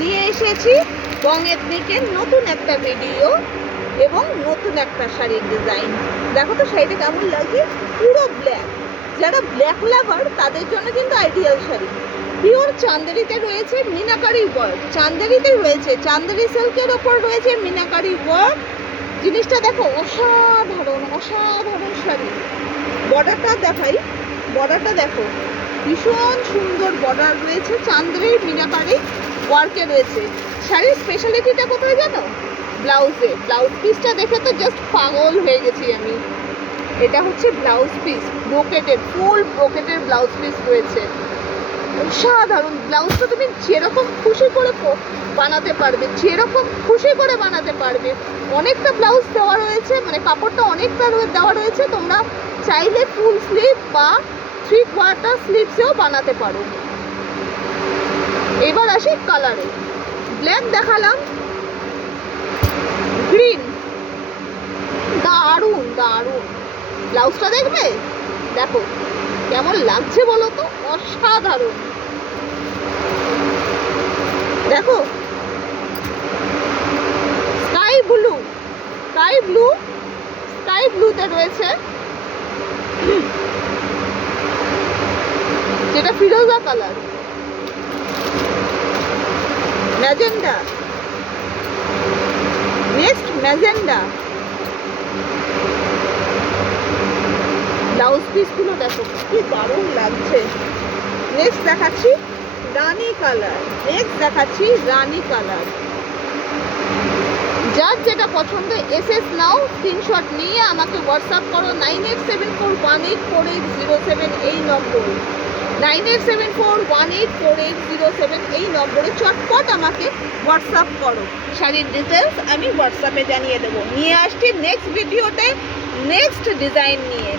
নিয়ে এসেছি বং এথনিকের নতুন একটা ভিডিও এবং নতুন একটা শাড়ির ডিজাইন। দেখো তো শাড়িটা কেমন লাগে, পুরো ব্ল্যাক। যারা ব্ল্যাক লাভার তাদের জন্য কিন্তু আইডিয়াল শাড়ি। পিওর চান্দেরিতে রয়েছে মিনাকারি ওয়ার্ক, চান্দেরিতে রয়েছে, চান্দেরি সিল্কের ওপর রয়েছে মিনাকারি ওয়ার্ক। জিনিসটা দেখো, অসাধারণ অসাধারণ শাড়ি। বর্ডারটা দেখাই, বর্ডারটা দেখো, ভীষণ সুন্দর বর্ডার রয়েছে, চান্দেরি মিনাকারি ওয়ার্কে রয়েছে। শাড়ির স্পেশালিটিটা কোথায় জানো? ব্লাউজে। ব্লাউজ পিসটা দেখে তো জাস্ট পাগল হয়ে গেছি আমি। এটা হচ্ছে ব্লাউজ পিস, ব্রোকেটের, ফুল ব্রোকেটের ব্লাউজ পিস রয়েছে। অসাধারণ। ব্লাউজটা তুমি যেরকম খুশি করে বানাতে পারবে, যেরকম খুশি করে বানাতে পারবে। অনেকটা ব্লাউজ দেওয়া রয়েছে, মানে কাপড়টা অনেকটা দেওয়া রয়েছে। তোমরা চাইলে ফুল স্লিভ বা 3/4 স্লিভসেও বানাতে পারো। এবার আসি কালারে। ব্ল্যাক দেখালাম, গ্রিন, দারুণ দারুণ। ব্লাউজটা দেখবে, দেখো কেমন লাগছে বলো তো, অসাধারণ। দেখো sky blue, sky blue, sky ব্লুতে রয়েছে যেটা ফিরোজা colour, magenta, next magenta. Blouse পিসগুলো দেখো কি দারুণ লাগছে। নেক্সট দেখাচ্ছি রানী কালার, নেক্সট দেখাচ্ছি রানী কালার। যার যেটা পছন্দ এসএস নাও, স্ক্রিনশট নিয়ে আমাকে হোয়াটসঅ্যাপ করো 9874184807 এই নম্বর, 9874184807 এই নম্বরে চটপট আমাকে হোয়াটসঅ্যাপ করো। শাড়ির ডিটেলস আমি হোয়াটসঅ্যাপে জানিয়ে দেবো। নিয়ে আসছি নেক্সট ভিডিওতে নেক্সট ডিজাইন নিয়ে।